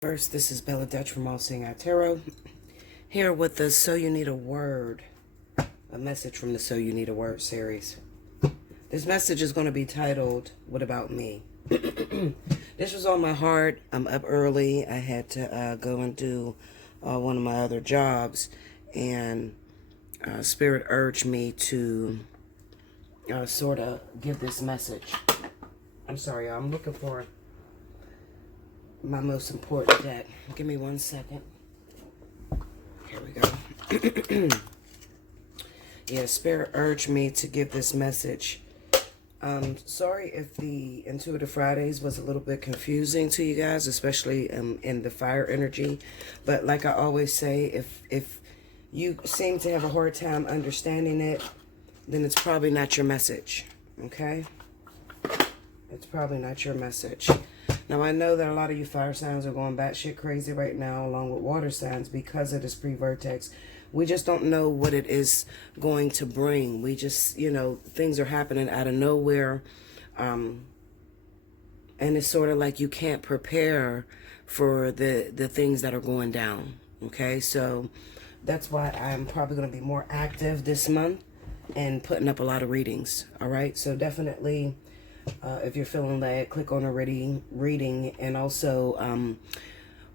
First, this is Bella Dutch from Allseeingeyetarot, here with the So You Need a Word, a message from the So You Need a Word series. This message is going to be titled, What About Me? This was on my heart. I'm up early. I had to go and do one of my other jobs, and Spirit urged me to sort of give this message. I'm sorry, I'm looking for my most important deck. Give me 1 second. Here we go. Yeah, Spirit urged me to give this message. Sorry if the Intuitive Fridays was a little bit confusing to you guys, especially in the fire energy. But like I always say, if you seem to have a hard time understanding it, then it's probably not your message. Okay? It's probably not your message. Now, I know that a lot of you fire signs are going batshit crazy right now, along with water signs, because of this pre-vertex. We just don't know what it is going to bring. We just, things are happening out of nowhere. And it's sort of like you can't prepare for the things that are going down. Okay, so that's why I'm probably going to be more active this month and putting up a lot of readings. All right, so definitely... if you're feeling that, click on a reading and also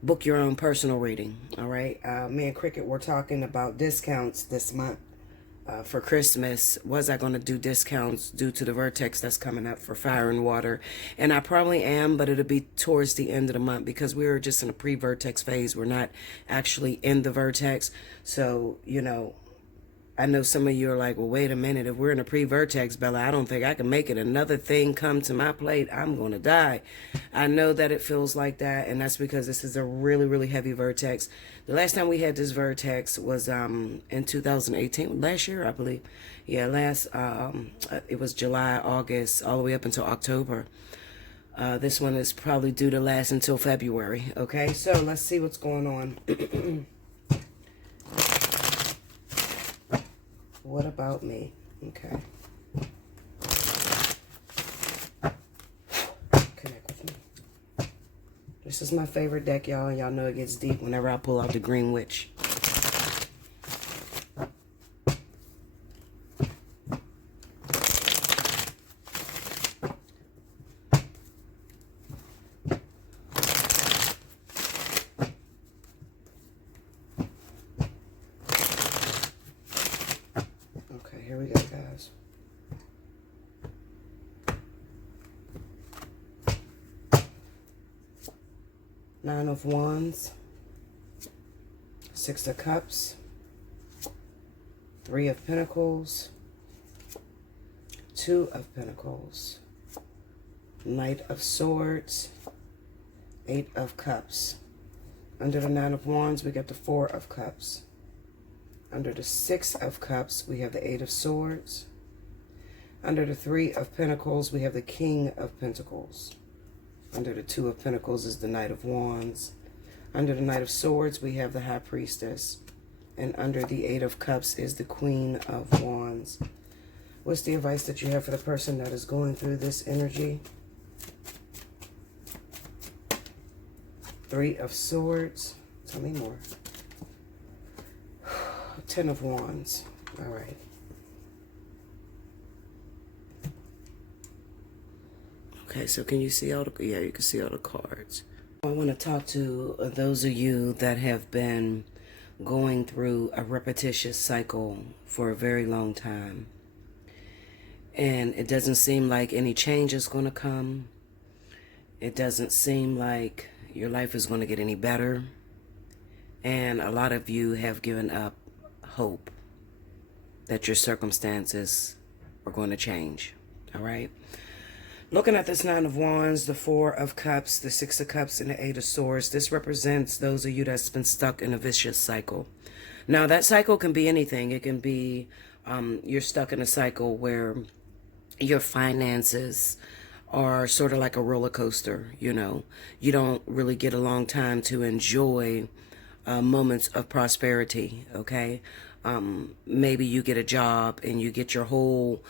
book your own personal reading. All right. Me and Cricket were talking about discounts this month for Christmas. Was I going to do discounts due to the vertex that's coming up for fire and water? And I probably am, but it'll be towards the end of the month because we're just in a pre-vertex phase. We're not actually in the vertex. So, I know some of you are like, well, wait a minute. If we're in a pre-vertex, Bella, I don't think I can make it. Another thing come to my plate, I'm going to die. I know that it feels like that, and that's because this is a really, really heavy vertex. The last time we had this vertex was in 2018, last year, I believe. Yeah, it was July, August, all the way up until October. This one is probably due to last until February. Okay, so let's see what's going on. What about me? Okay. Connect with me. This is my favorite deck, y'all. Y'all know it gets deep whenever I pull out the Green Witch. Here we go, guys. Nine of Wands, Six of Cups, Three of Pentacles, Two of Pentacles, Knight of Swords, Eight of Cups. Under the Nine of Wands, we got the Four of Cups. Under the Six of Cups, we have the Eight of Swords. Under the Three of Pentacles, we have the King of Pentacles. Under the Two of Pentacles is the Knight of Wands. Under the Knight of Swords, we have the High Priestess. And under the Eight of Cups is the Queen of Wands. What's the advice that you have for the person that is going through this energy? Three of Swords. Tell me more. Ten of Wands. All right. Okay, so can you see all the... Yeah, you can see all the cards. I want to talk to those of you that have been going through a repetitious cycle for a very long time. And it doesn't seem like any change is going to come. It doesn't seem like your life is going to get any better. And a lot of you have given up hope that your circumstances are going to change. All right. Looking at this Nine of Wands, the Four of Cups, the Six of Cups, and the Eight of Swords, this represents those of you that's been stuck in a vicious cycle. Now, that cycle can be anything. It can be you're stuck in a cycle where your finances are sort of like a roller coaster. You don't really get a long time to enjoy moments of prosperity. Okay. Maybe you get a job and you get your whole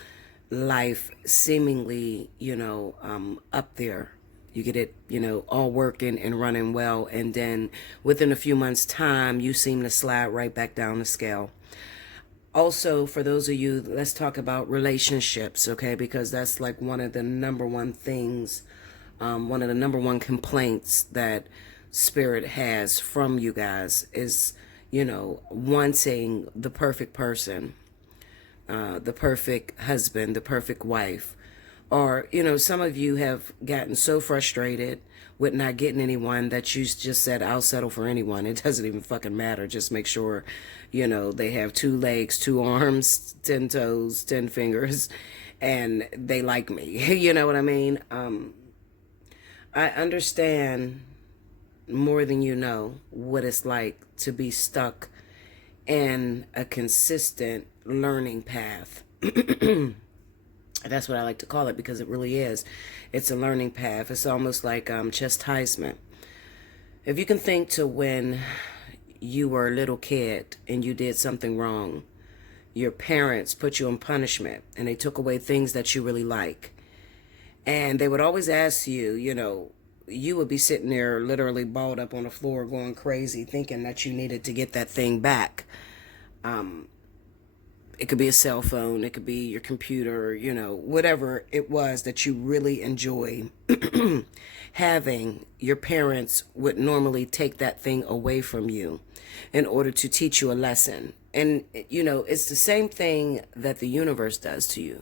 life seemingly, up there, You get it, all working and running well. And then within a few months' time, you seem to slide right back down the scale. Also, for those of you, let's talk about relationships, okay? Because that's like one of the number one things, one of the number one complaints that Spirit has from you guys is, wanting the perfect person, the perfect husband, the perfect wife. Or, some of you have gotten so frustrated with not getting anyone that you just said, I'll settle for anyone. It doesn't even fucking matter. Just make sure, they have 2 legs, 2 arms, 10 toes, 10 fingers, and they like me. You know what I mean? I understand more than you know what it's like to be stuck in a consistent learning path. That's what I like to call it, because it really is. It's a learning path. It's almost like chastisement. If you can think to when you were a little kid and you did something wrong, your parents put you in punishment and they took away things that you really like. And they would always ask you, you would be sitting there literally balled up on the floor going crazy thinking that you needed to get that thing back. It could be a cell phone, it could be your computer, whatever it was that you really enjoy having. Your parents would normally take that thing away from you in order to teach you a lesson. And, it's the same thing that the universe does to you.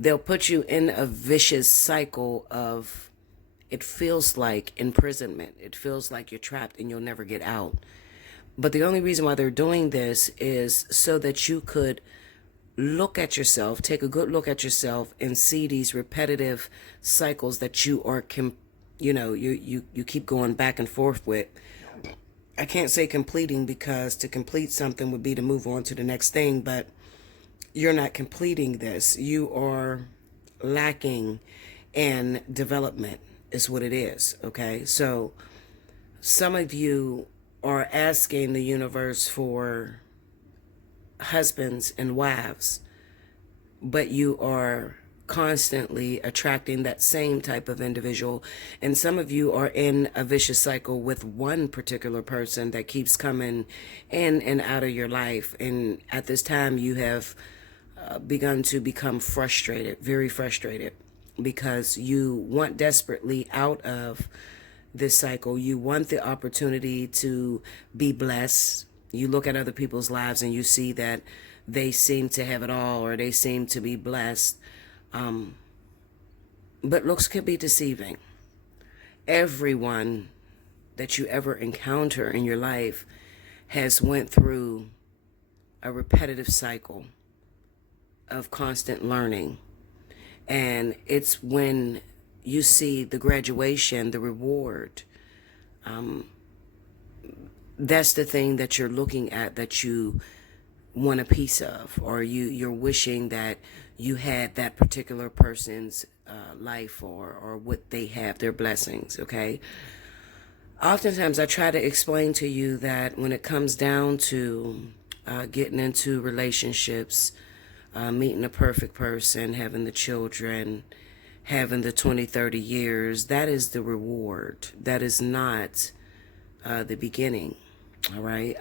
They'll put you in a vicious cycle of, it feels like imprisonment. It feels like you're trapped and you'll never get out. But the only reason why they're doing this is so that you could look at yourself, take a good look at yourself, and see these repetitive cycles that you are, you keep going back and forth with. I can't say completing, because to complete something would be to move on to the next thing, but you're not completing this. You are lacking in development is what it is, okay? So some of you are asking the universe for husbands and wives, but you are constantly attracting that same type of individual. And some of you are in a vicious cycle with one particular person that keeps coming in and out of your life. And at this time, you have begun to become frustrated, very frustrated, because you want desperately out of this cycle. You want the opportunity to be blessed. You look at other people's lives and you see that they seem to have it all, or they seem to be blessed. But looks can be deceiving. Everyone that you ever encounter in your life has went through a repetitive cycle of constant learning. And it's when you see the graduation, the reward, that's the thing that you're looking at, that you want a piece of, or you're wishing that you had that particular person's life, or what they have, their blessings, okay? Oftentimes I try to explain to you that when it comes down to getting into relationships, meeting the perfect person, having the children, having the 20, 30 years, that is the reward. That is not the beginning, all right?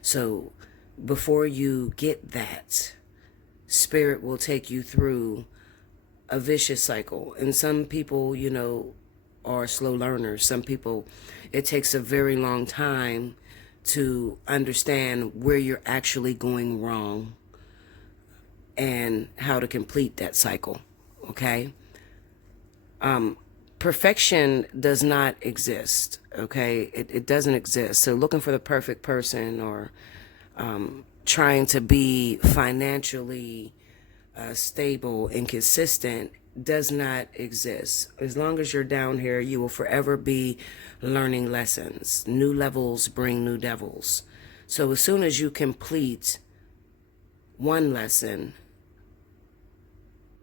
So before you get that, Spirit will take you through a vicious cycle. And some people, are slow learners. Some people, it takes a very long time to understand where you're actually going wrong and how to complete that cycle, okay? Perfection does not exist, okay? It doesn't exist. So looking for the perfect person, or trying to be financially stable and consistent, does not exist. As long as you're down here, you will forever be learning lessons. New levels bring new devils. So as soon as you complete one lesson,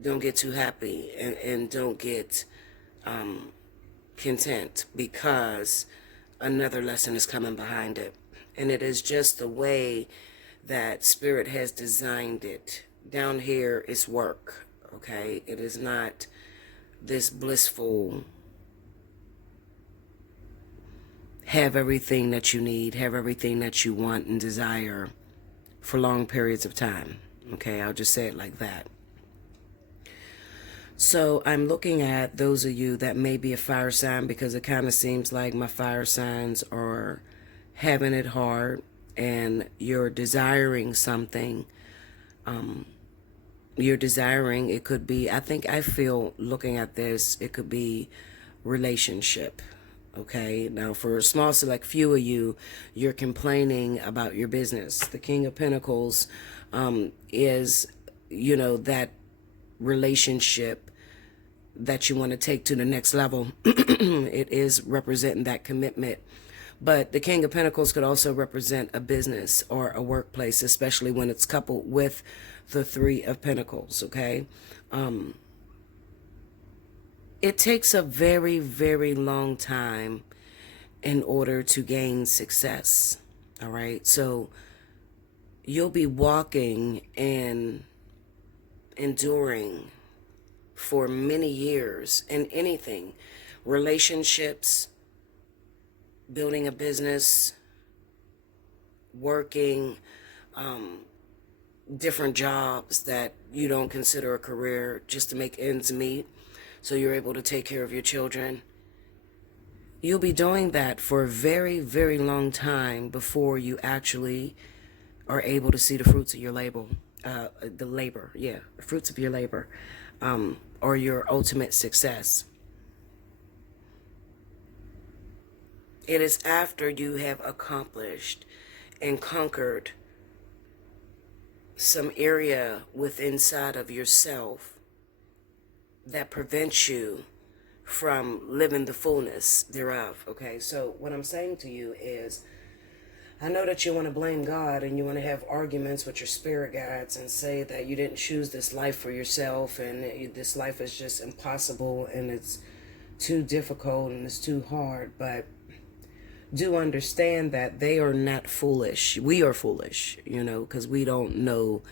don't get too happy, and don't get content, because another lesson is coming behind it. And it is just the way that Spirit has designed it. Down here is work, okay? It is not this blissful have everything that you need, have everything that you want and desire for long periods of time. Okay, I'll just say it like that. So I'm looking at those of you that may be a fire sign, because it kind of seems like my fire signs are having it hard, and you're desiring something. You're desiring, it could be, I feel looking at this, it could be relationship. Okay, now for a small select few of you, you're complaining about your business. The King of Pentacles is, that relationship that you want to take to the next level. It is representing that commitment. But the King of Pentacles could also represent a business or a workplace, especially when it's coupled with the Three of Pentacles, okay? It takes a very, very long time in order to gain success, all right? So you'll be walking and enduring for many years in anything, relationships, building a business, working, different jobs that you don't consider a career just to make ends meet so you're able to take care of your children. You'll be doing that for a very, very long time before you actually are able to see the fruits of your labor, the fruits of your labor, or your ultimate success. It is after you have accomplished and conquered some area within inside of yourself that prevents you from living the fullness thereof. Okay, so what I'm saying to you is, I know that you want to blame God and you want to have arguments with your spirit guides and say that you didn't choose this life for yourself, and this life is just impossible and it's too difficult and it's too hard. But do understand that they are not foolish. We are foolish, because we don't know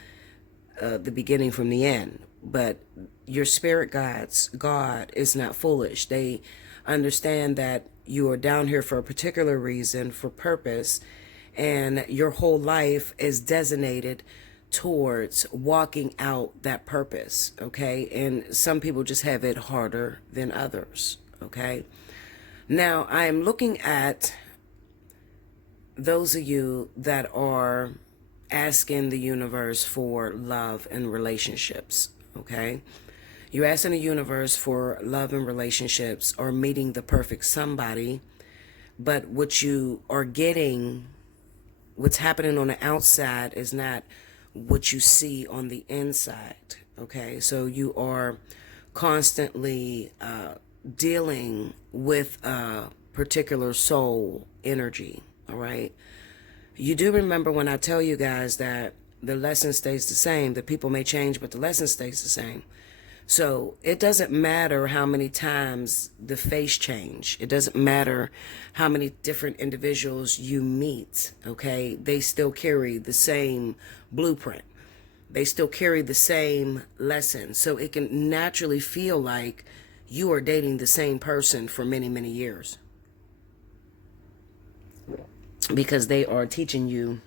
the beginning from the end. But your spirit guides, God is not foolish. They understand that you are down here for a particular reason, for purpose, and your whole life is designated towards walking out that purpose, okay? And some people just have it harder than others, okay? Now, I am looking at those of you that are asking the universe for love and relationships, okay? You're asking the universe for love and relationships or meeting the perfect somebody, but what you are getting, what's happening on the outside is not what you see on the inside, okay? So you are constantly dealing with a particular soul energy, all right? You do remember when I tell you guys that the lesson stays the same. The people may change, but the lesson stays the same. So it doesn't matter how many times the face change. It doesn't matter how many different individuals you meet, okay? They still carry the same blueprint. They still carry the same lesson. So it can naturally feel like you are dating the same person for many, many years, because they are teaching you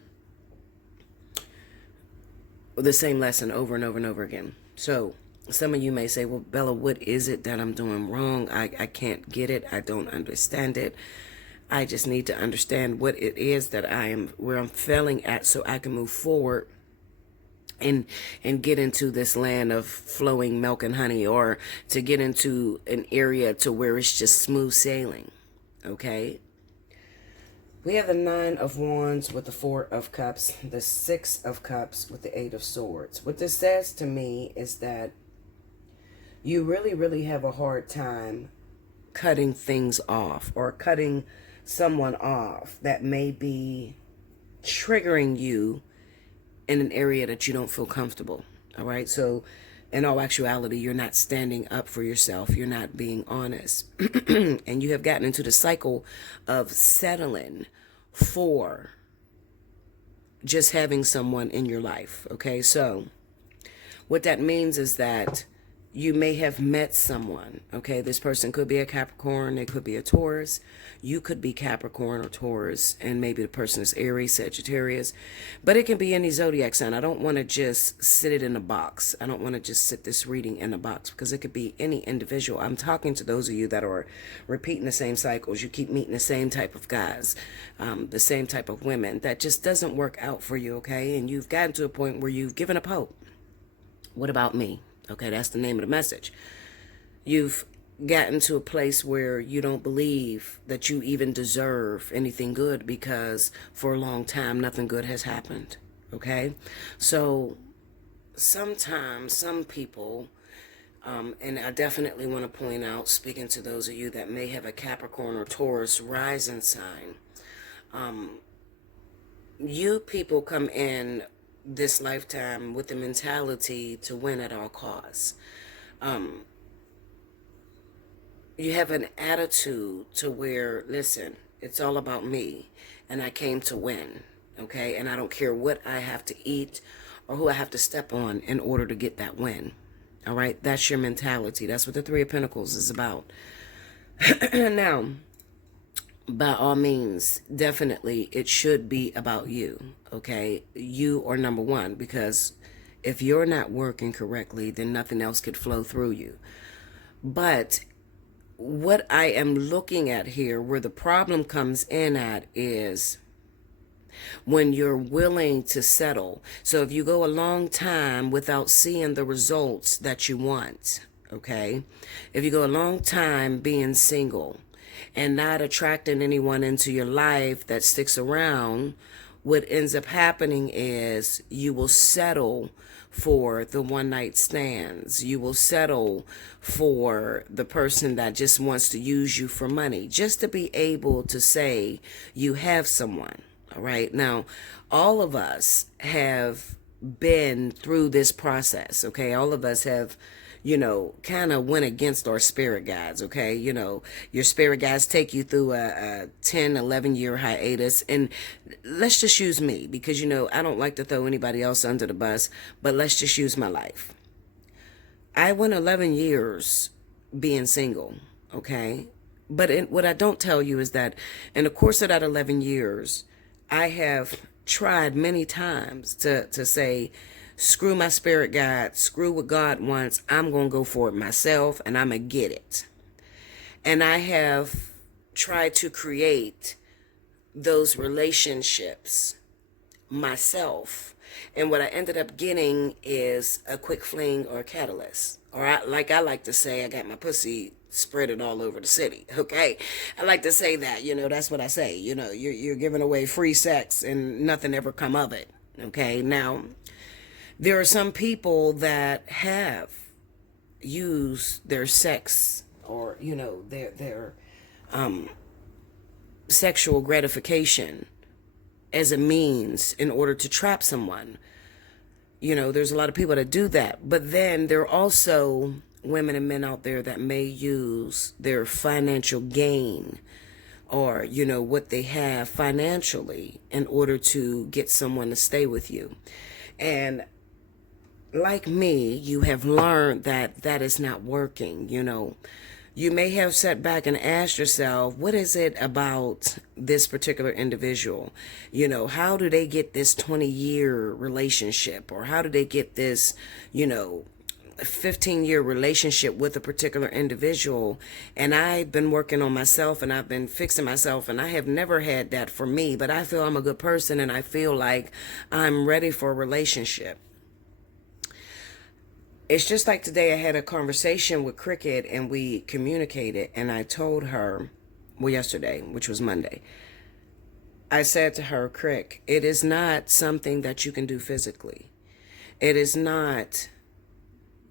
the same lesson over and over and over again. So some of you may say, well, Bella, what is it that I'm doing wrong? I can't get it. I don't understand it. I just need to understand what it is that where I'm failing at, so I can move forward and get into this land of flowing milk and honey, or to get into an area to where it's just smooth sailing, okay? We have the Nine of Wands with the Four of Cups, the Six of Cups with the Eight of Swords. What this says to me is that you really, really have a hard time cutting things off, or cutting someone off that may be triggering you in an area that you don't feel comfortable, all right? So in all actuality, you're not standing up for yourself. You're not being honest. And you have gotten into the cycle of settling for just having someone in your life, okay? So what that means is that you may have met someone, okay? This person could be a Capricorn, they could be a Taurus. You could be Capricorn or Taurus, and maybe the person is Aries, Sagittarius. But it can be any zodiac sign. I don't want to just sit it in a box. I don't want to just sit this reading in a box, because it could be any individual. I'm talking to those of you that are repeating the same cycles. You keep meeting the same type of guys, the same type of women. That just doesn't work out for you, okay? And you've gotten to a point where you've given up hope. What about me? Okay, that's the name of the message. You've gotten to a place where you don't believe that you even deserve anything good, because for a long time nothing good has happened. Okay, so sometimes some people, and I definitely want to point out, speaking to those of you that may have a Capricorn or Taurus rising sign, you people come in this lifetime with the mentality to win at all costs. You have an attitude to where, listen, it's all about me, and I came to win, okay? And I don't care what I have to eat or who I have to step on in order to get that win, all right? That's your mentality. That's what the Three of Pentacles is about. Now, by all means, definitely, it should be about you, okay? You are number one, because if you're not working correctly, then nothing else could flow through you. But what I am looking at here, where the problem comes in at, is when you're willing to settle. So if you go a long time without seeing the results that you want, okay? If you go a long time being single and not attracting anyone into your life that sticks around, what ends up happening is you will settle for the one night stands. You will settle for the person that just wants to use you for money, just to be able to say you have someone. All right. Now, all of us have been through this process. Okay. All of us have, kind of went against our spirit guides, okay? Your spirit guides take you through a 10, 11-year hiatus. And let's just use me, because, I don't like to throw anybody else under the bus, but let's just use my life. I went 11 years being single, okay? But what I don't tell you is that in the course of that 11 years, I have tried many times to say, screw my spirit guide, screw what God wants. I'm going to go for it myself, and I'm going to get it. And I have tried to create those relationships myself. And what I ended up getting is a quick fling or a catalyst. Or I like to say, I got my pussy spread it all over the city. Okay. I like to say that, that's what I say. You're giving away free sex and nothing ever come of it. Okay. Now, there are some people that have used their sex or, their sexual gratification as a means in order to trap someone. There's a lot of people that do that. But then there are also women and men out there that may use their financial gain or, what they have financially in order to get someone to stay with you. And like me, you have learned that that is not working. You may have sat back and asked yourself, what is it about this particular individual? How do they get this 20-year relationship? Or how do they get this, 15-year relationship with a particular individual? And I've been working on myself, and I've been fixing myself, and I have never had that for me. But I feel I'm a good person, and I feel like I'm ready for a relationship. It's just like today I had a conversation with Cricket, and we communicated, and I told her, yesterday, which was Monday, I said to her, Crick, it is not something that you can do physically. It is not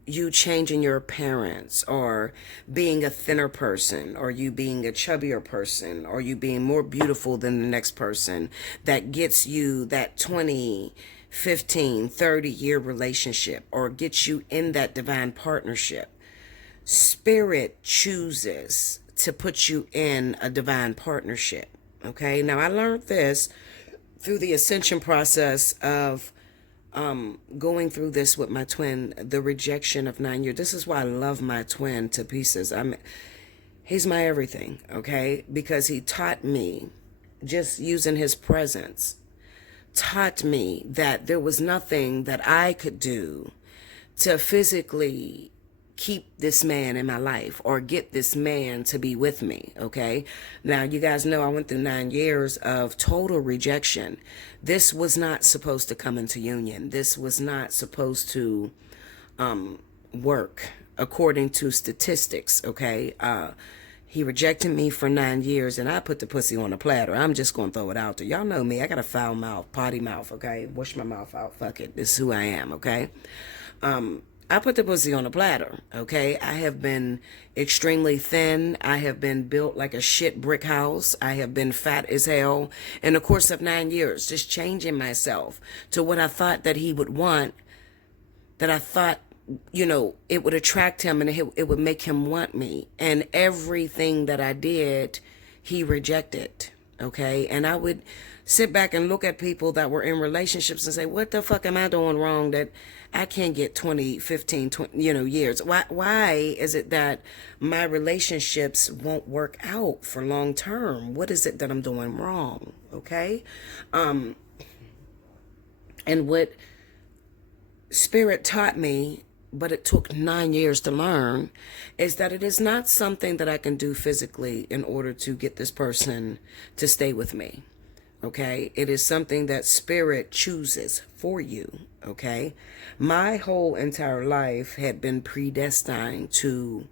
you changing your appearance or being a thinner person or you being a chubbier person or you being more beautiful than the next person that gets you that 20, 15, 30-year relationship or gets you in that divine partnership. Spirit chooses to put you in a divine partnership. Okay. Now I learned this through the ascension process of going through this with my twin, the rejection of 9 years. This is why I love my twin to pieces. He's my everything, okay? Because he taught me, just using his presence, taught me that there was nothing that I could do to physically keep this man in my life or get this man to be with me, okay? Now, you guys know I went through 9 years of total rejection. This was not supposed to come into union. This was not supposed to work according to statistics, okay? He rejected me for 9 years, and I put the pussy on a platter. I'm just going to throw it out there. Y'all know me. I got a foul mouth, potty mouth, okay? Wash my mouth out. Fuck it. This is who I am, okay? I put the pussy on a platter, okay? I have been extremely thin. I have been built like a shit brick house. I have been fat as hell in the course of 9 years, just changing myself to what I thought that he would want, that I thought, you know, it would attract him and it would make him want me. And everything that I did, he rejected, okay? And I would sit back and look at people that were in relationships and say, what the fuck am I doing wrong that I can't get 20, 15, 20, years? Why is it that my relationships won't work out for long term? What is it that I'm doing wrong? Okay. And what Spirit taught me, but it took 9 years to learn, is that it is not something that I can do physically in order to get this person to stay with me. Okay, it is something that Spirit chooses for you. Okay, my whole entire life had been predestined to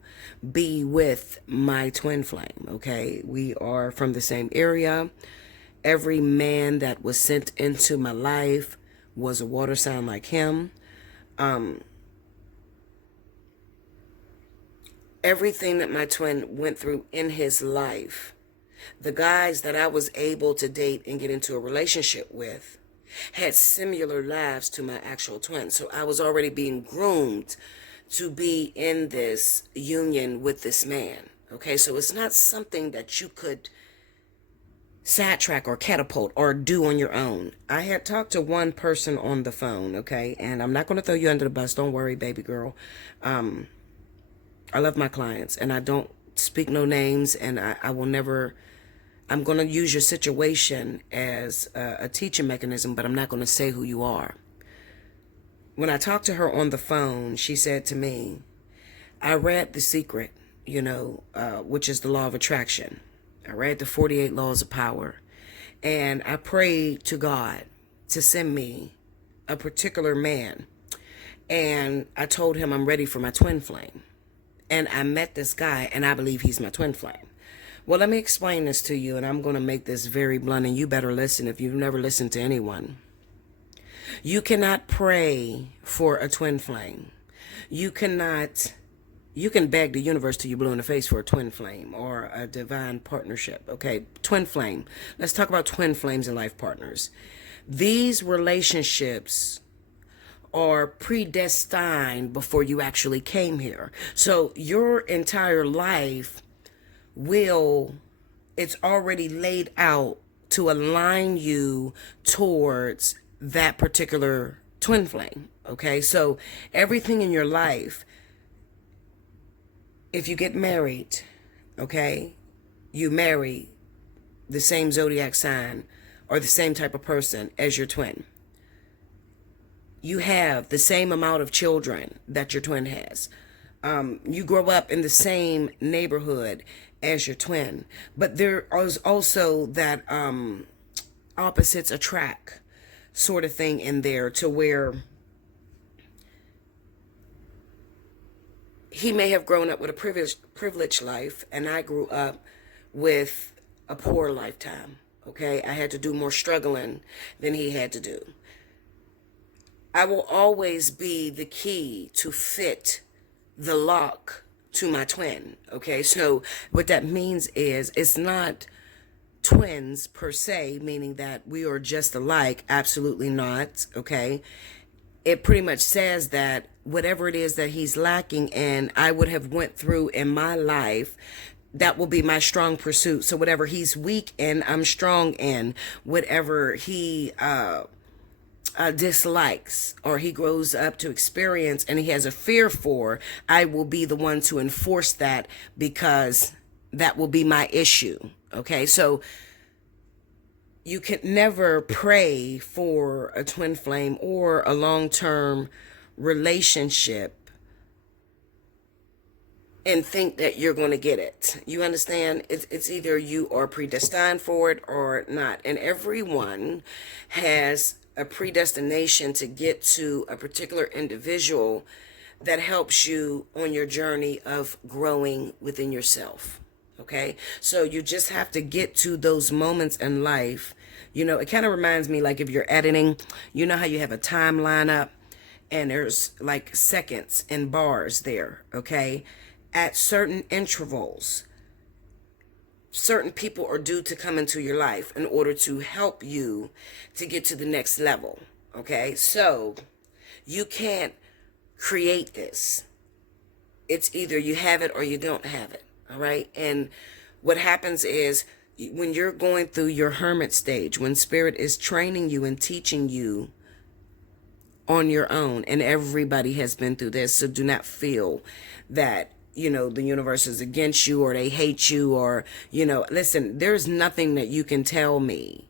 be with my twin flame. Okay, we are from the same area. Every man that was sent into my life was a water sign like him. Everything that my twin went through in his life, the guys that I was able to date and get into a relationship with had similar lives to my actual twin. So I was already being groomed to be in this union with this man. Okay, so it's not something that you could sidetrack or catapult or do on your own. I had talked to one person on the phone, okay, and I'm not going to throw you under the bus. Don't worry, baby girl. I love my clients, and I don't speak no names, and I will never. I'm going to use your situation as a teaching mechanism, but I'm not going to say who you are. When I talked to her on the phone, she said to me, I read The Secret, which is the law of attraction. I read the 48 laws of power, and I prayed to God to send me a particular man, and I told him I'm ready for my twin flame. And I met this guy, and I believe he's my twin flame. Well, let me explain this to you, and I'm going to make this very blunt, and you better listen if you've never listened to anyone. You cannot pray for a twin flame. You can beg the universe till you blue in the face for a twin flame or a divine partnership. Okay, twin flame. Let's talk about twin flames and life partners. These relationships are predestined before you actually came here. So your entire life it's already laid out to align you towards that particular twin flame. Okay, so everything in your life, if you get married, okay, you marry the same zodiac sign or the same type of person as your twin. You have the same amount of children that your twin has. You grow up in the same neighborhood as your twin. But there is also that opposites attract sort of thing in there, to where he may have grown up with a privileged life, and I grew up with a poor lifetime. Okay, I had to do more struggling than he had to do. I will always be the key to fit the lock to my twin. Okay, so what that means is it's not twins per se, meaning that we are just alike. Absolutely not. Okay, it pretty much says that whatever it is that he's lacking in, I would have went through in my life. That will be my strong pursuit. So whatever he's weak in, I'm strong in. Whatever he dislikes or he grows up to experience and he has a fear for, I will be the one to enforce that because that will be my issue. Okay, so you can never pray for a twin flame or a long-term relationship and think that you're going to get it. You understand? It's either you are predestined for it or not. And everyone has a predestination to get to a particular individual that helps you on your journey of growing within yourself. Okay? So you just have to get to those moments in life. You know, it kind of reminds me like if you're editing, you know how you have a timeline up and there's like seconds and bars there, okay? At certain intervals, certain people are due to come into your life in order to help you to get to the next level. Okay, so you can't create this. It's either you have it or you don't have it. All right, and what happens is when you're going through your hermit stage, when spirit is training you and teaching you on your own, and everybody has been through this, so do not feel that the universe is against you or they hate you or, listen, there's nothing that you can tell me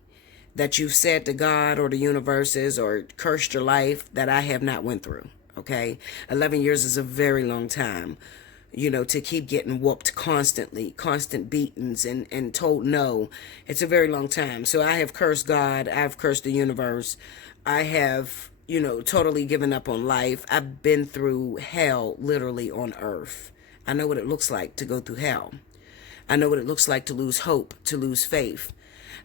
that you've said to God or the universes or cursed your life that I have not went through. Okay. 11 years is a very long time, to keep getting whooped constantly, constant beatings and told no. It's a very long time. So I have cursed God. I've cursed the universe. I have, totally given up on life. I've been through hell literally on earth. I know what it looks like to go through hell. I know what it looks like to lose hope, to lose faith.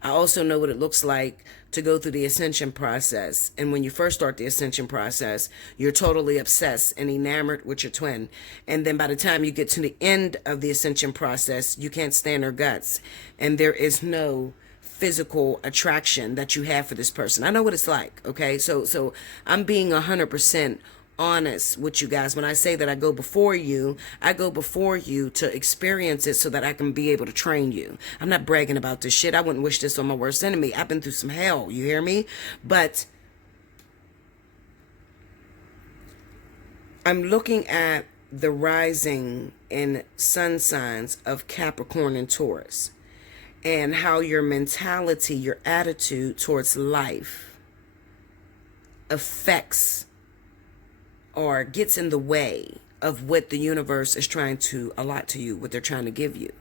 I also know what it looks like to go through the ascension process. And when you first start the ascension process, you're totally obsessed and enamored with your twin. And then by the time you get to the end of the ascension process, you can't stand their guts. And there is no physical attraction that you have for this person. I know what it's like, okay? So I'm being 100% honest with you guys. When I say that I go before you to experience it so that I can be able to train you. I'm not bragging about this shit. I wouldn't wish this on my worst enemy. I've been through some hell, you hear me? But I'm looking at the rising and sun signs of Capricorn and Taurus and how your mentality, your attitude towards life affects or gets in the way of what the universe is trying to allot to you, what they're trying to give you.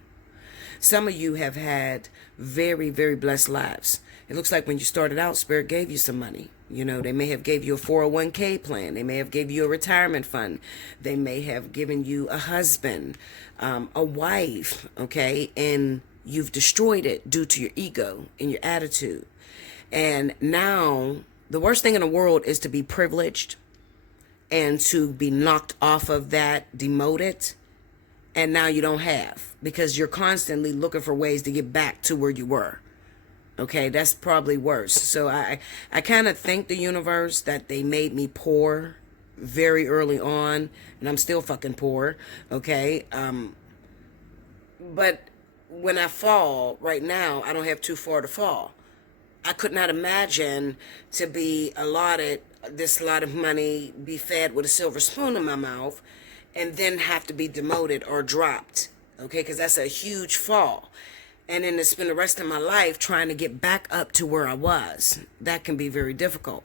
Some of you have had very, very blessed lives. It looks like when you started out, Spirit gave you some money. They may have gave you a 401k plan. They may have gave you a retirement fund. They may have given you a husband, a wife, okay? And you've destroyed it due to your ego and your attitude. And now, the worst thing in the world is to be privileged and to be knocked off of that, demoted, and now you don't have, because you're constantly looking for ways to get back to where you were. Okay, that's probably worse. So I kind of thank the universe that they made me poor very early on, and I'm still fucking poor, okay? But when I fall, right now, I don't have too far to fall. I could not imagine to be allotted this lot of money, be fed with a silver spoon in my mouth, and then have to be demoted or dropped, okay? Because that's a huge fall. And then to spend the rest of my life trying to get back up to where I was. That can be very difficult.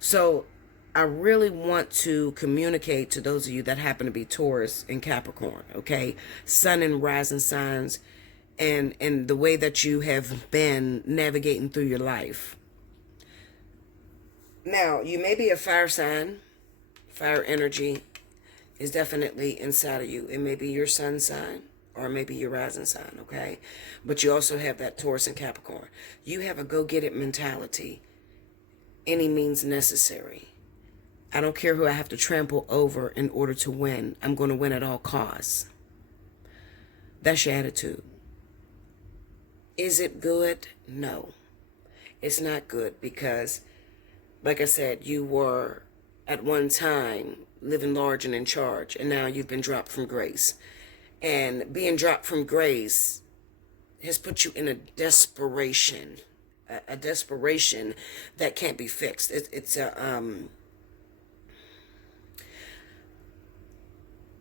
So I really want to communicate to those of you that happen to be Taurus and Capricorn, okay? Sun and rising signs, and the way that you have been navigating through your life. Now, you may be a fire sign. Fire energy is definitely inside of you. It may be your sun sign or maybe your rising sign, okay? But you also have that Taurus and Capricorn. You have a go-get-it mentality. Any means necessary. I don't care who I have to trample over in order to win. I'm going to win at all costs. That's your attitude. Is it good? No. It's not good because, like I said, you were at one time living large and in charge, and now you've been dropped from grace. And being dropped from grace has put you in a desperation a desperation that can't be fixed. It's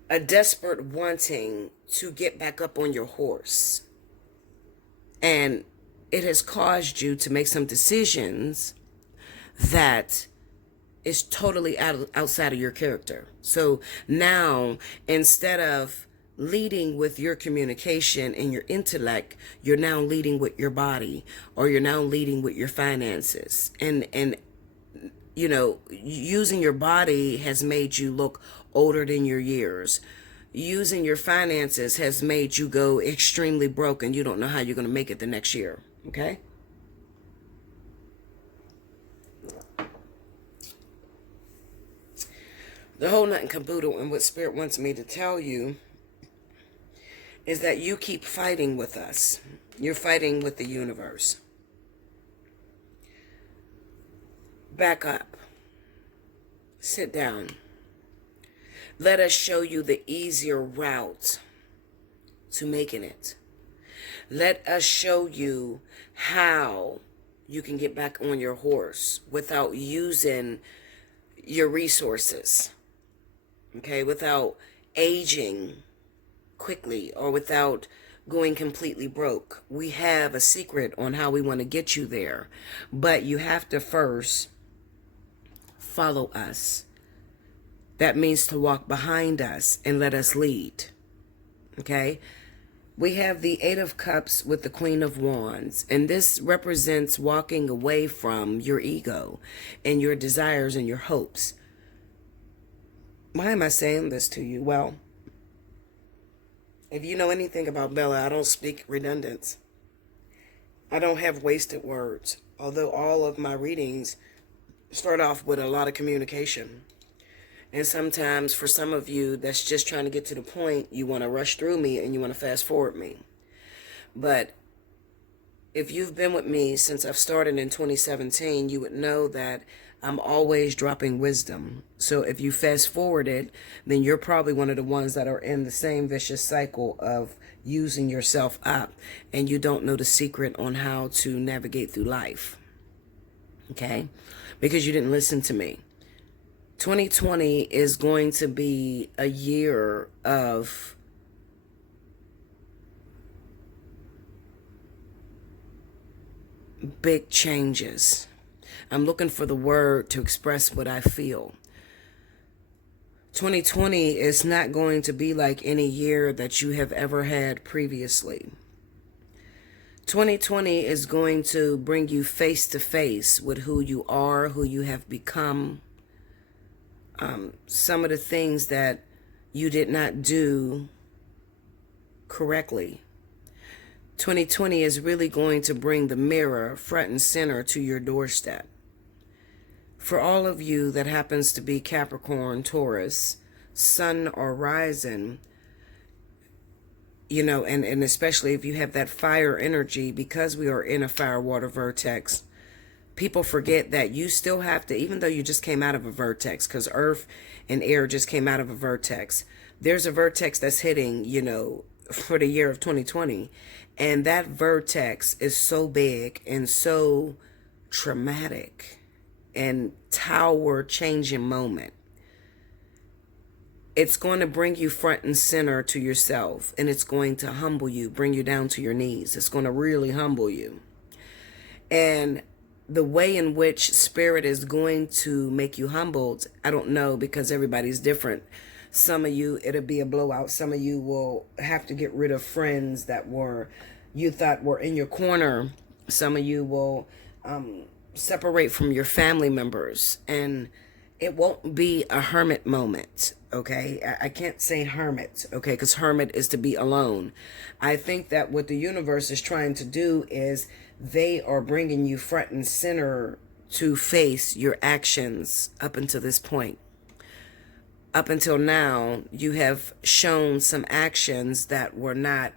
a desperate wanting to get back up on your horse. And it has caused you to make some decisions that is totally outside of your character. So now, instead of leading with your communication and your intellect, you're now leading with your body, or you're now leading with your finances. And you know, using your body has made you look older than your years. Using your finances has made you go extremely broke, and you don't know how you're going to make it the next year. Okay? The whole nut and caboodle, and what Spirit wants me to tell you, is that you keep fighting with us. You're fighting with the universe. Back up. Sit down. Let us show you the easier route to making it. Let us show you how you can get back on your horse without using your resources. Okay, without aging quickly or without going completely broke. We have a secret on how we want to get you there, but you have to first follow us. That means to walk behind us and let us lead. Okay? We have the Eight of Cups with the Queen of Wands, and this represents walking away from your ego and your desires and your hopes. Why am I saying this to you? Well, if you know anything about Bella, I don't speak redundance. I don't have wasted words, although all of my readings start off with a lot of communication. And sometimes for some of you that's just trying to get to the point, you want to rush through me and you want to fast forward me. But if you've been with me since I've started in 2017, you would know that I'm always dropping wisdom. So if you fast forward it, then you're probably one of the ones that are in the same vicious cycle of using yourself up, and you don't know the secret on how to navigate through life. Okay? Because you didn't listen to me. 2020 is going to be a year of big changes. I'm looking for the word to express what I feel. 2020 is not going to be like any year that you have ever had previously. 2020 is going to bring you face to face with who you are, who you have become. Some of the things that you did not do correctly. 2020 is really going to bring the mirror front and center to your doorstep. For all of you that happens to be Capricorn, Taurus, Sun or Rising, you know, and especially if you have that fire energy, because we are in a fire water vortex, people forget that you still have to, even though you just came out of a vortex, because earth and air just came out of a vortex, there's a vortex that's hitting, you know, for the year of 2020. And that vortex is so big and so traumatic and tower changing moment. It's going to bring you front and center to yourself, and it's going to humble you, bring you down to your knees. It's going to really humble you. And the way in which Spirit is going to make you humbled, I don't know, because everybody's different. Some of you, it'll be a blowout. Some of you will have to get rid of friends that you thought were in your corner. Some of you will separate from your family members, and it won't be a hermit moment. Okay, I can't say hermit, okay, because hermit is to be alone. I think that what the universe is trying to do is they are bringing you front and center to face your actions up until this point. Up until now, you have shown some actions that were not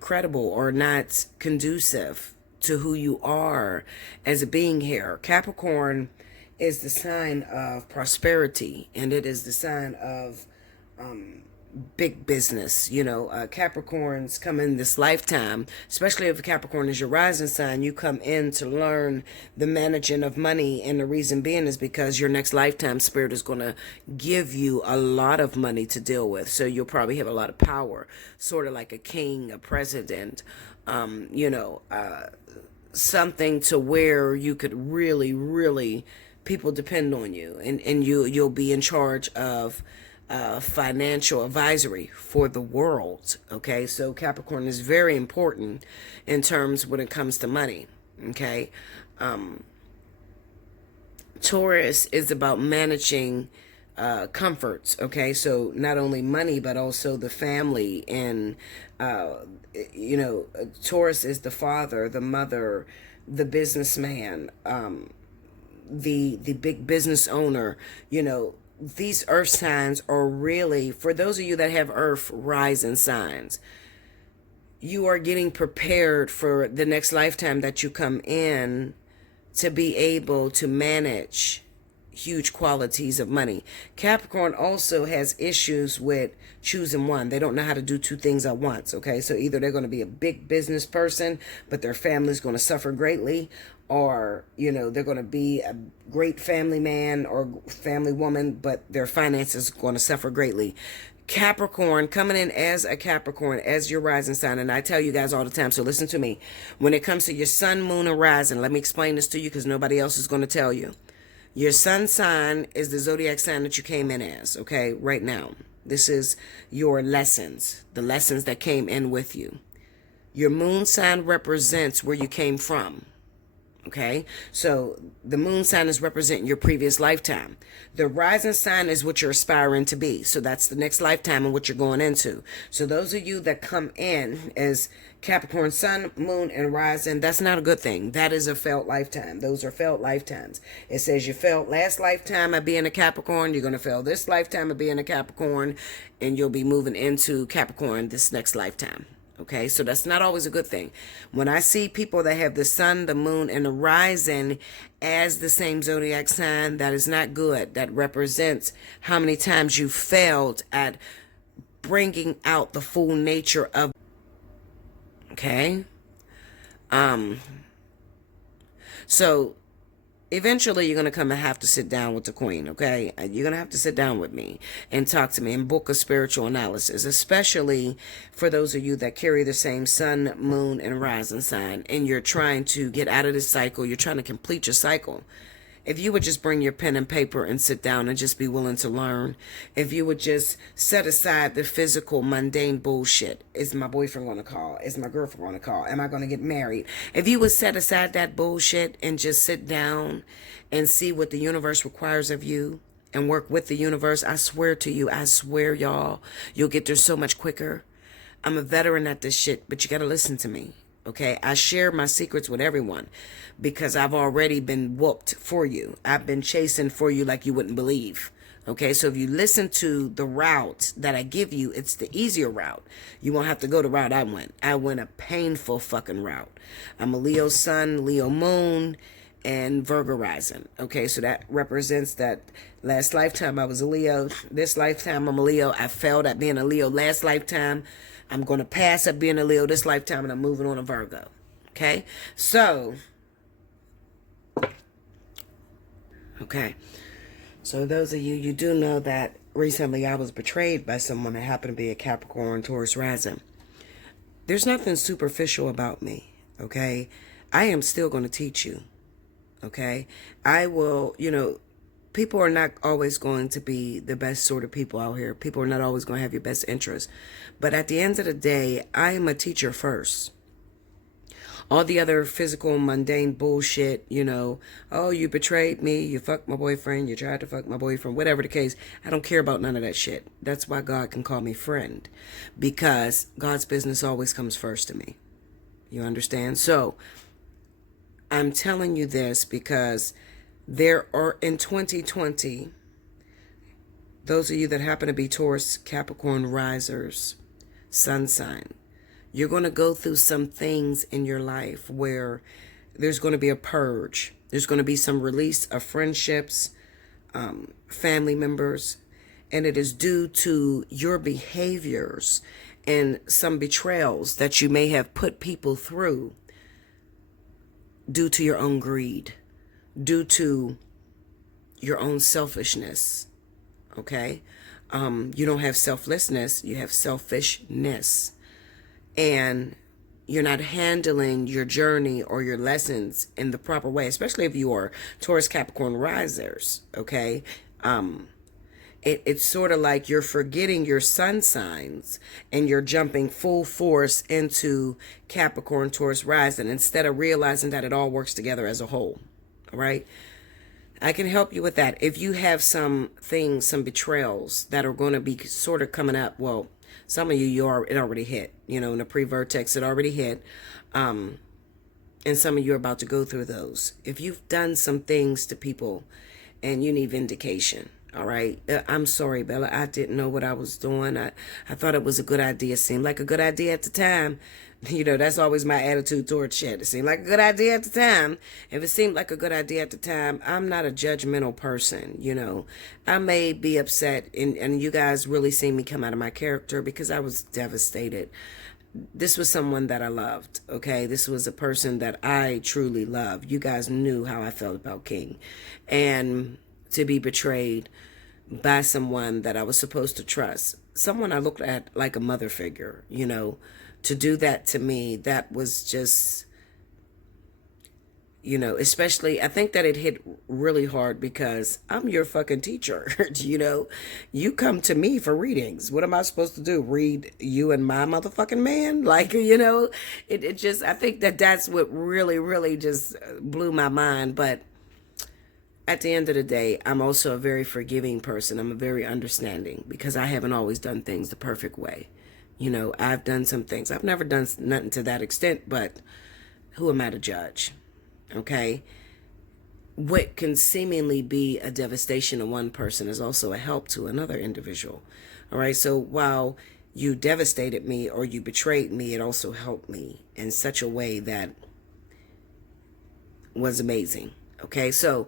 credible or not conducive to who you are as a being here. Capricorn is the sign of prosperity, and it is the sign of big business. Capricorns come in this lifetime, especially if Capricorn is your rising sign, you come in to learn the managing of money. And the reason being is because your next lifetime spirit is going to give you a lot of money to deal with. So you'll probably have a lot of power, sort of like a king, a president, something to where you could really, really, people depend on you, and you'll be in charge of financial advisory for the world. Okay, so Capricorn is very important in terms when it comes to money. Okay, Taurus is about managing comforts. Okay, so not only money but also the family, and Taurus is the father, the mother, the businessman, the big business owner. These earth signs are really, for those of you that have earth rising signs, you are getting prepared for the next lifetime that you come in to be able to manage huge quantities of money. Capricorn also has issues with choosing one. They don't know how to do two things at once. Okay, so either they're going to be a big business person, but their family's going to suffer greatly, or they're going to be a great family man or family woman, but their finances are going to suffer greatly. Capricorn, coming in as a Capricorn, as your rising sign, and I tell you guys all the time, so listen to me. When it comes to your sun, moon, and rising, let me explain this to you because nobody else is going to tell you. Your sun sign is the zodiac sign that you came in as, okay, right now. This is your lessons, the lessons that came in with you. Your moon sign represents where you came from. Okay, so the moon sign is representing your previous lifetime. The rising sign is what you're aspiring to be. So that's the next lifetime and what you're going into. So those of you that come in as Capricorn, sun, moon, and rising, that's not a good thing. That is a failed lifetime. Those are failed lifetimes. It says you failed last lifetime of being a Capricorn. You're going to fail this lifetime of being a Capricorn, and you'll be moving into Capricorn this next lifetime. Okay, so that's not always a good thing. When I see people that have the sun, the moon, and the rising as the same zodiac sign, that is not good. That represents how many times you failed at bringing out the full nature of. Okay, so eventually you're going to come and have to sit down with the queen. Okay, you're going to have to sit down with me and talk to me and book a spiritual analysis, especially for those of you that carry the same sun, moon, and rising sign, and you're trying to get out of this cycle. You're trying to complete your cycle. If you would just bring your pen and paper and sit down and just be willing to learn, if you would just set aside the physical, mundane bullshit. Is my boyfriend going to call? Is my girlfriend going to call? Am I going to get married? If you would set aside that bullshit and just sit down and see what the universe requires of you and work with the universe, I swear to you, I swear, y'all, you'll get there so much quicker. I'm a veteran at this shit, but you got to listen to me. Okay, I share my secrets with everyone because I've already been whooped for you. I've been chasing for you like you wouldn't believe. Okay, so if you listen to the route that I give you, it's the easier route. You won't have to go the route I went. I went a painful fucking route. I'm a Leo sun, Leo moon, and Virgo rising. Okay, so that represents that last lifetime I was a Leo. This lifetime I'm a Leo. I failed at being a Leo last lifetime. I'm going to pass at being a Leo this lifetime, and I'm moving on to Virgo. Okay? So, those of you do know that recently I was betrayed by someone that happened to be a Capricorn, Taurus rising. There's nothing superficial about me. Okay? I am still going to teach you. Okay? I will, people are not always going to be the best sort of people out here. People are not always going to have your best interests. But at the end of the day, I am a teacher first. All the other physical, mundane bullshit, oh, you betrayed me, you fucked my boyfriend, you tried to fuck my boyfriend, whatever the case, I don't care about none of that shit. That's why God can call me friend. Because God's business always comes first to me. You understand? So, I'm telling you this because there are, in 2020, those of you that happen to be Taurus, Capricorn risers, sun sign, you're going to go through some things in your life where there's going to be a purge. There's going to be some release of friendships, family members, And it is due to your behaviors and some betrayals that you may have put people through due to your own greed, due to your own selfishness. Okay? You don't have selflessness, you have selfishness. And you're not handling your journey or your lessons in the proper way, especially if you are Taurus, Capricorn risers. Okay? It's sort of like you're forgetting your sun signs and you're jumping full force into Capricorn, Taurus rising instead of realizing that it all works together as a whole. All right? I can help you with that. If you have some things, some betrayals that are going to be sort of coming up, well, some of you, it already hit, in the pre-vertex, it already hit. And some of you are about to go through those. If you've done some things to people and you need vindication, all right, I'm sorry, Bella, I didn't know what I was doing. I thought it was a good idea. It seemed like a good idea at the time. That's always my attitude towards shit. It seemed like a good idea at the time. If it seemed like a good idea at the time, I'm not a judgmental person, I may be upset, and you guys really see me come out of my character because I was devastated. This was someone that I loved, okay? This was a person that I truly loved. You guys knew how I felt about King. And to be betrayed by someone that I was supposed to trust, someone I looked at like a mother figure, to do that to me, that was just, especially, I think that it hit really hard because I'm your fucking teacher. You come to me for readings. What am I supposed to do? Read you and my motherfucking man? It just, I think that's what really, really just blew my mind. But at the end of the day, I'm also a very forgiving person. I'm a very understanding because I haven't always done things the perfect way. I've done some things. I've never done nothing to that extent, but who am I to judge? Okay? What can seemingly be a devastation to one person is also a help to another individual. All right? So while you devastated me or you betrayed me, it also helped me in such a way that was amazing. Okay? So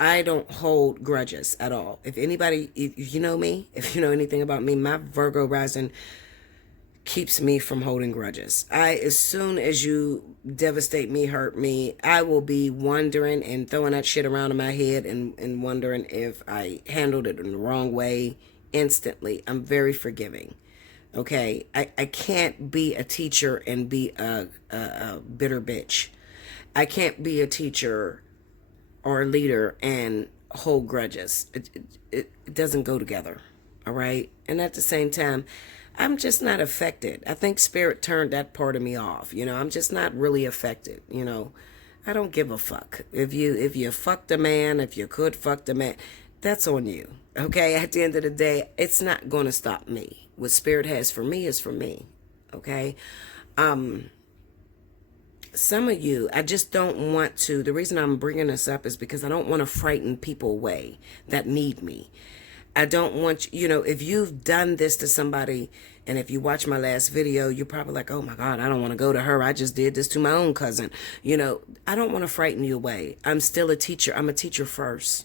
I don't hold grudges at all. If anybody, if you know me, if you know anything about me, my Virgo rising keeps me from holding grudges. As soon as you devastate me, hurt me, I will be wondering and throwing that shit around in my head and wondering if I handled it in the wrong way instantly. I'm very forgiving. Okay? I can't be a teacher and be a bitter bitch. I can't be a teacher or a leader and hold grudges. It doesn't go together. All right? And at the same time, I'm just not affected. I think spirit turned that part of me off. I'm just not really affected. I don't give a fuck. If you fucked a man, if you could fuck the man, that's on you. Okay? At the end of the day, it's not going to stop me. What spirit has for me is for me. Okay? Some of you, I just don't want to. The reason I'm bringing this up is because I don't want to frighten people away that need me. I don't want, if you've done this to somebody, and if you watch my last video, you're probably like, oh my God, I don't want to go to her. I just did this to my own cousin. I don't want to frighten you away. I'm still a teacher. I'm a teacher first.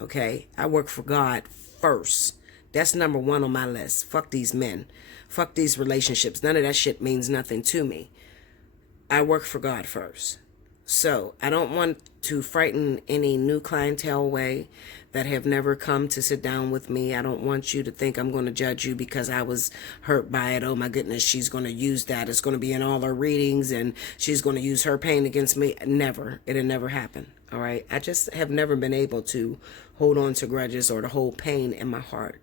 Okay? I work for God first. That's number one on my list. Fuck these men. Fuck these relationships. None of that shit means nothing to me. I work for God first. So I don't want to frighten any new clientele away that have never come to sit down with me. I don't want you to think I'm going to judge you because I was hurt by it. Oh my goodness, she's going to use that. It's going to be in all her readings and she's going to use her pain against me. Never. It'll never happen. All right. I just have never been able to hold on to grudges or to hold pain in my heart.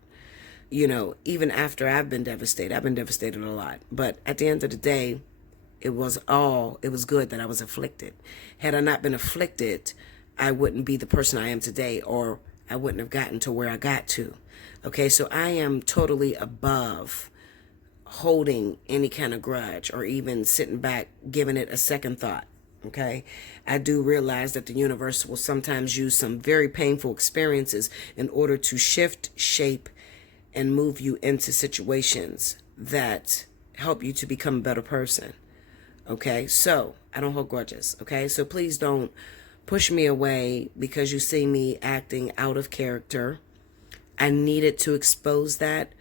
Even after I've been devastated a lot. But at the end of the day, it was good that I was afflicted. Had I not been afflicted, I wouldn't be the person I am today, or I wouldn't have gotten to where I got to. Okay, so I am totally above holding any kind of grudge or even sitting back, giving it a second thought. Okay, I do realize that the universe will sometimes use some very painful experiences in order to shift, shape, and move you into situations that help you to become a better person. Okay, so I don't hold grudges. Okay, so please don't push me away because you see me acting out of character. I needed to expose that,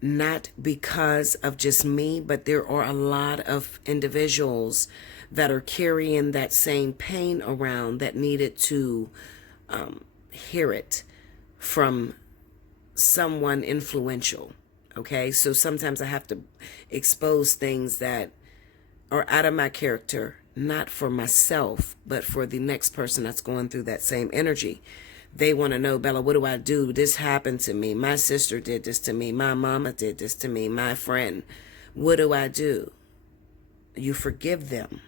not because of just me, but there are a lot of individuals that are carrying that same pain around that needed to hear it from someone influential. Okay, so sometimes I have to expose things that are out of my character, not for myself, but for the next person that's going through that same energy. They want to know, Bella, what do I do? This happened to me. My sister did this to me. My mama did this to me. My friend. What do I do? You forgive them,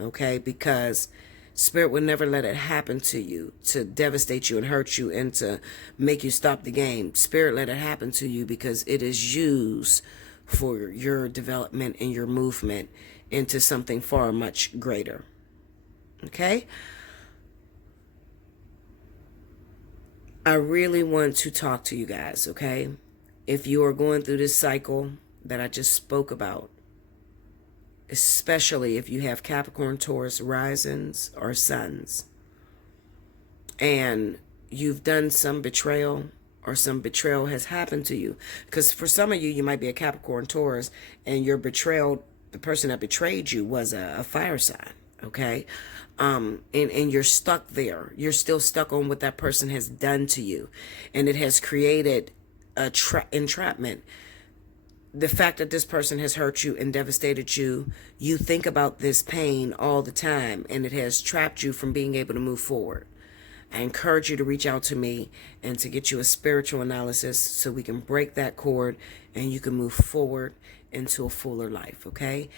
okay? Because Spirit would never let it happen to you, to devastate you and hurt you and to make you stop the game. Spirit let it happen to you because it is used for your development and your movement into something far much greater. Okay? I really want to talk to you guys, okay? If you are going through this cycle that I just spoke about, especially if you have Capricorn, Taurus, risings, or suns, and you've done some betrayal or some betrayal has happened to you. Because for some of you, you might be a Capricorn, Taurus, and your betrayal, the person that betrayed you was a fire sign, okay? And you're stuck there. You're still stuck on what that person has done to you. And it has created a entrapment. The fact that this person has hurt you and devastated you, you think about this pain all the time, and it has trapped you from being able to move forward. I encourage you to reach out to me and to get you a spiritual analysis so we can break that cord and you can move forward into a fuller life, okay?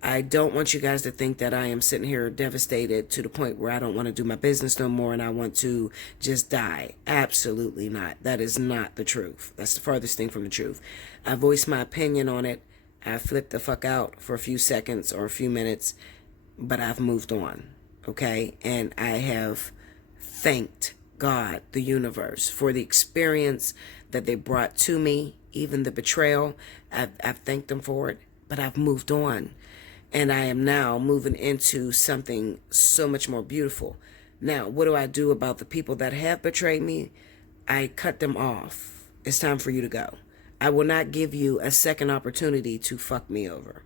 I don't want you guys to think that I am sitting here devastated to the point where I don't want to do my business no more and I want to just die. Absolutely not. That is not the truth. That's the farthest thing from the truth. I voiced my opinion on it. I flipped the fuck out for a few seconds or a few minutes, but I've moved on, okay? And I have thanked God, the universe, for the experience that they brought to me, even the betrayal. I've thanked them for it, but I've moved on. And I am now moving into something so much more beautiful. Now, what do I do about the people that have betrayed me? I cut them off. It's time for you to go. I will not give you a second opportunity to fuck me over.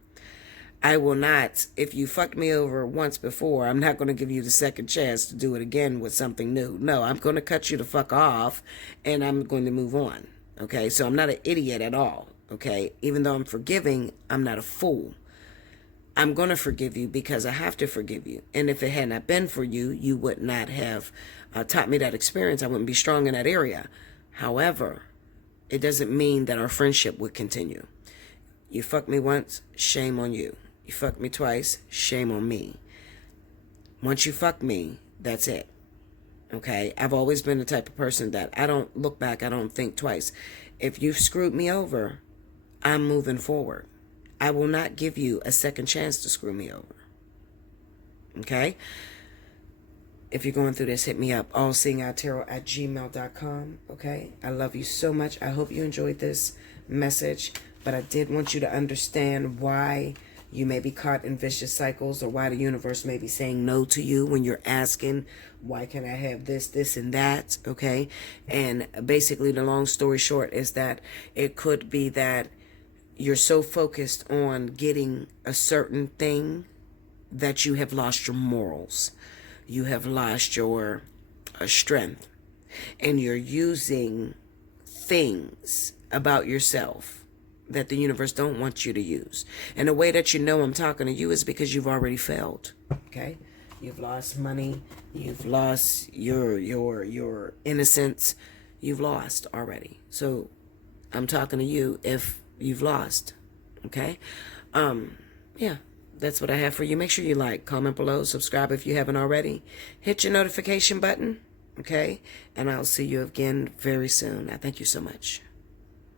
I will not, if you fucked me over once before, I'm not going to give you the second chance to do it again with something new. No, I'm going to cut you the fuck off and I'm going to move on. Okay, so I'm not an idiot at all. Okay, even though I'm forgiving, I'm not a fool. I'm going to forgive you because I have to forgive you. And if it had not been for you, you would not have taught me that experience. I wouldn't be strong in that area. However, it doesn't mean that our friendship would continue. You fucked me once, shame on you. You fucked me twice, shame on me. Once you fuck me, that's it. Okay? I've always been the type of person that I don't look back, I don't think twice. If you've screwed me over, I'm moving forward. I will not give you a second chance to screw me over. Okay? If you're going through this, hit me up. Allseeingeyetarot@gmail.com. Okay? I love you so much. I hope you enjoyed this message. But I did want you to understand why you may be caught in vicious cycles or why the universe may be saying no to you when you're asking, why can I have this, this, and that? Okay? And basically, the long story short is that it could be that you're so focused on getting a certain thing that you have lost your morals. You have lost your strength. And you're using things about yourself that the universe don't want you to use. And the way that you know I'm talking to you is because you've already failed. Okay? You've lost money. You've lost your innocence. You've lost already. So I'm talking to you if you've lost. Okay? Yeah, that's what I have for you. Make sure you like, comment below, subscribe if you haven't already. Hit your notification button. Okay? And I'll see you again very soon. I thank you so much.